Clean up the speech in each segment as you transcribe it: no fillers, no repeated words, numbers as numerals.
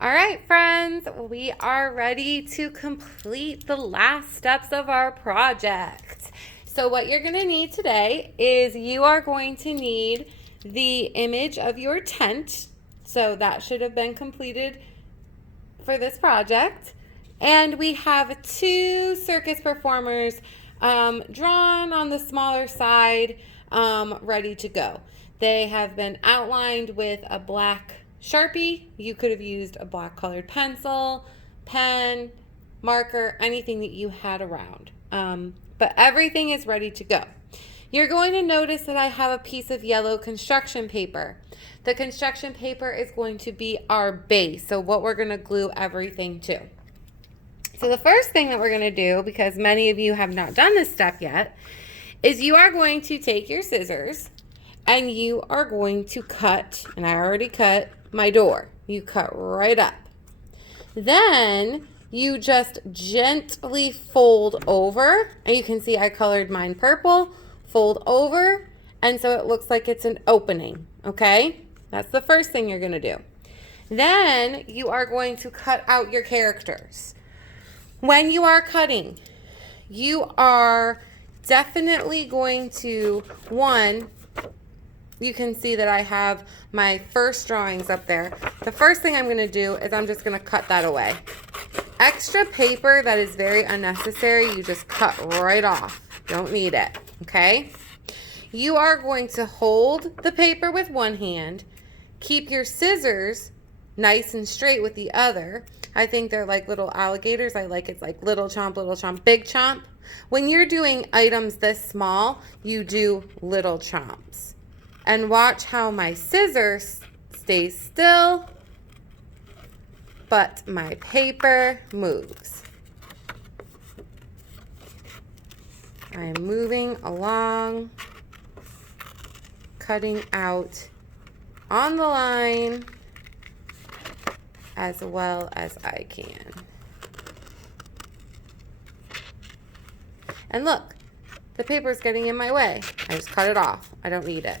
All right, friends, we are ready to complete the last steps of our project. So what you're going to need today is you are going to need the image of your tent. So that should have been completed for this project. And we have two circus performers drawn on the smaller side, ready to go. They have been outlined with a black Sharpie. You could have used a black colored pencil, pen, marker, anything that you had around. But everything is ready to go. You're going to notice that I have a piece of yellow construction paper. The construction paper is going to be our base, so what we're going to glue everything to. So the first thing that we're going to do, because many of you have not done this step yet, is you are going to take your scissors and you are going to cut, and I already cut my door. You cut right up. Then you just gently fold over, and you can see I colored mine purple. Fold over, and so it looks like it's an opening, okay? That's the first thing you're gonna do. Then you are going to cut out your characters. When you are cutting, you are definitely going to, you can see that I have my first drawings up there. The first thing I'm gonna do is I'm just gonna cut that away. Extra paper that is very unnecessary, you just cut right off. Don't need it, okay? You are going to hold the paper with one hand, keep your scissors nice and straight with the other. I think they're like little alligators. I like it's like little chomp, big chomp. When you're doing items this small, you do little chomps. And watch how my scissors stay still, but my paper moves. I am moving along, cutting out on the line as well as I can. And look, the paper is getting in my way. I just cut it off. I don't need it.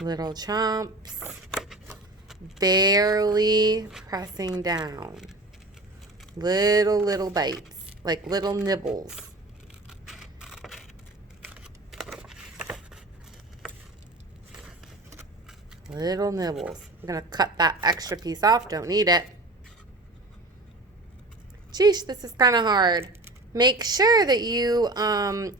Little chomps, barely pressing down. Little bites, like little nibbles. Little nibbles. I'm gonna cut that extra piece off, don't need it. Geesh, this is kind of hard. Make sure that you,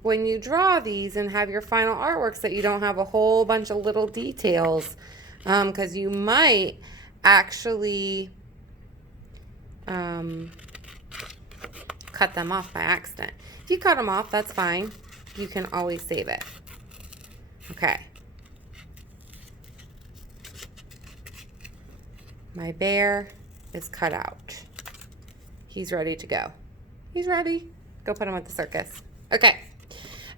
when you draw these and have your final artworks, that you don't have a whole bunch of little details, because you might actually cut them off by accident. If you cut them off, that's fine. You can always save it. Okay. My bear is cut out. He's ready to go. He's ready. Go put him at the circus. Okay.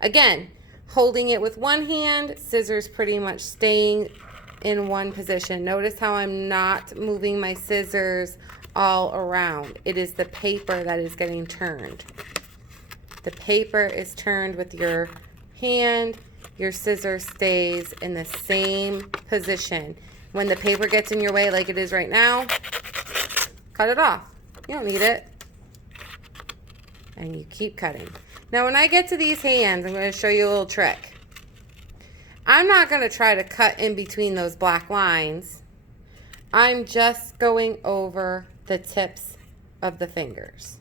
Again, holding it with one hand, scissors pretty much staying in one position. Notice how I'm not moving my scissors all around. It is the paper that is getting turned. The paper is turned with your hand. Your scissor stays in the same position. When the paper gets in your way like it is right now, cut it off. You don't need it. And you keep cutting. Now when I get to these hands, I'm going to show you a little trick. I'm not going to try to cut in between those black lines. I'm just going over the tips of the fingers.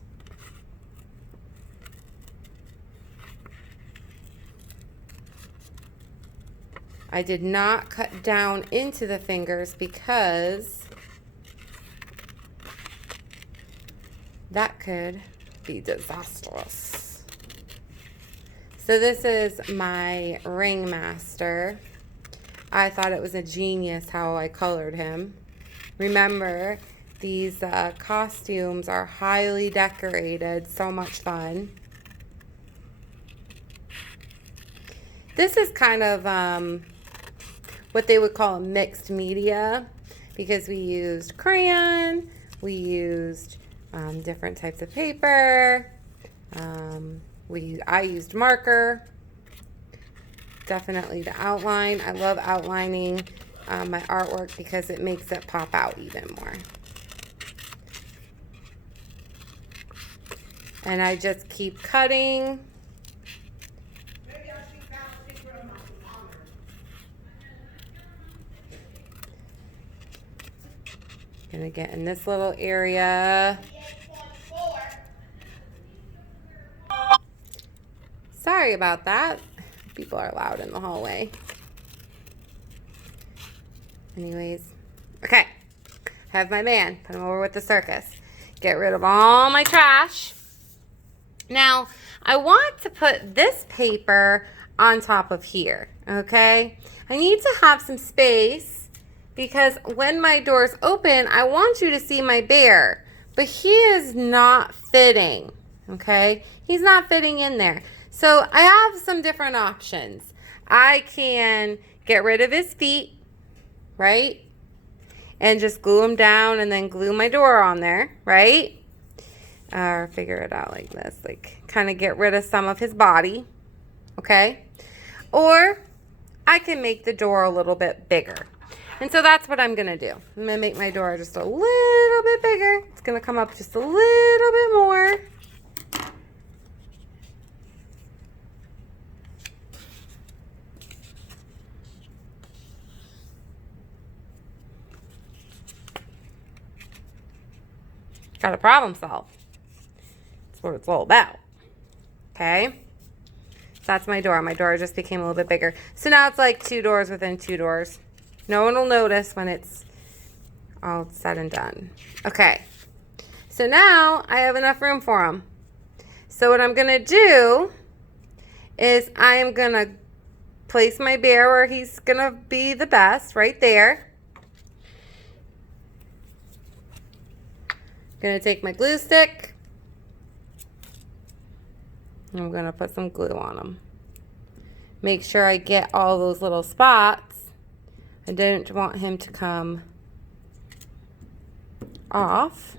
I did not cut down into the fingers because that could be disastrous. So this is my ringmaster. I thought it was a genius how I colored him. Remember, these costumes are highly decorated, so much fun. This is kind of what they would call a mixed media, because we used crayon, we used different types of paper, I used marker. Definitely the outline. I love outlining my artwork because it makes it pop out even more. And I just keep cutting. Gonna get in this little area. Sorry about that. People are loud in the hallway. Anyways, okay. Have my man put him over with the circus. Get rid of all my trash. Now, I want to put this paper on top of here, okay? I need to have some space because when my doors open, I want you to see my bear, but he is not fitting, okay? He's not fitting in there. So I have some different options. I can get rid of his feet, right? And just glue them down and then glue my door on there, right? Or figure it out like this, like kind of get rid of some of his body, okay? Or I can make the door a little bit bigger. And so that's what I'm gonna do. I'm gonna make my door just a little bit bigger. It's gonna come up just a little bit more. Got a problem solved. That's what it's all about. Okay? So that's my door. My door just became a little bit bigger. So now it's like 2 doors within 2 doors. No one will notice when it's all said and done. Okay. So now I have enough room for him. So what I'm going to do is I am going to place my bear where he's going to be the best, right there. Going to take my glue stick. I'm going to put some glue on him. Make sure I get all those little spots. I don't want him to come off.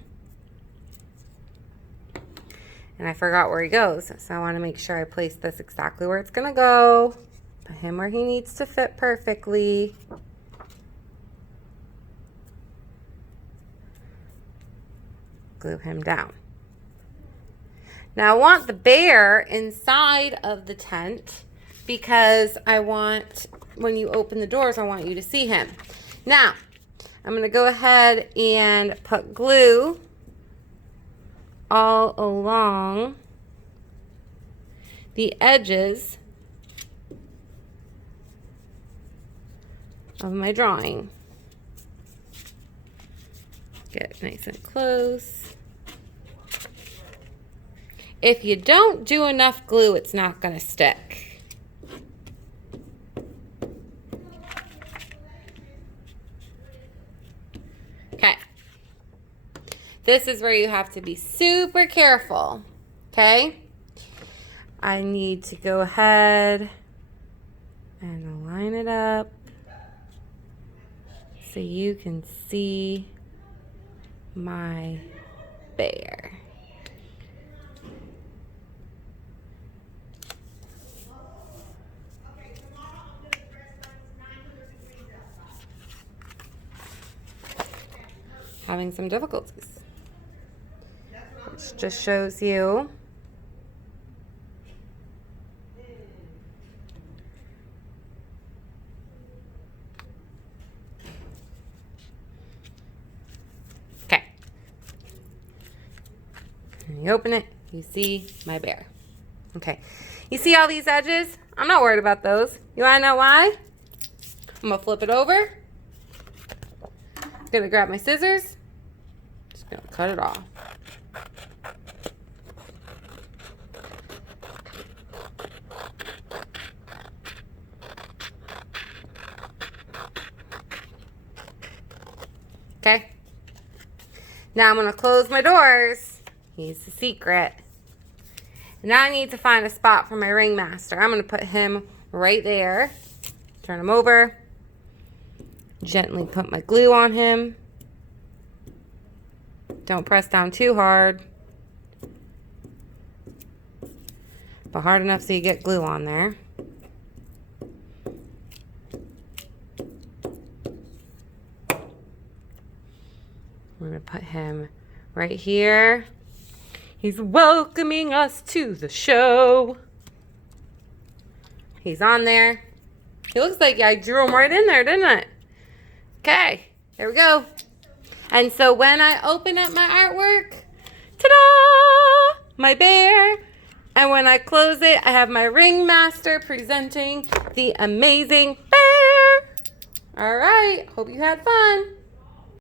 And I forgot where he goes. So I want to make sure I place this exactly where it's going to go. Put him where he needs to fit perfectly. Glue him down. Now I want the bear inside of the tent because I want, when you open the doors, I want you to see him. Now, I'm going to go ahead and put glue all along the edges of my drawing. Get it nice and close. If you don't do enough glue, it's not going to stick. Okay. This is where you have to be super careful. Okay? I need to go ahead and line it up so you can see my bear. Having some difficulties, which just shows you okay. And you open it, you see my bear. Okay, you see all these edges? I'm not worried about those. You want to know why? I'm gonna flip it over. Gonna grab my scissors. Just gonna cut it off. Okay. Now I'm gonna close my doors. Here's the secret. Now I need to find a spot for my ringmaster. I'm gonna put him right there. Turn him over. Gently put my glue on him. Don't press down too hard. but hard enough so you get glue on there. We're going to put him right here. He's welcoming us to the show. He's on there. It looks like I drew him right in there, didn't it? Okay, there we go. And so when I open up my artwork, ta-da! My bear. And when I close it, I have my ringmaster presenting the amazing bear. All right, hope you had fun.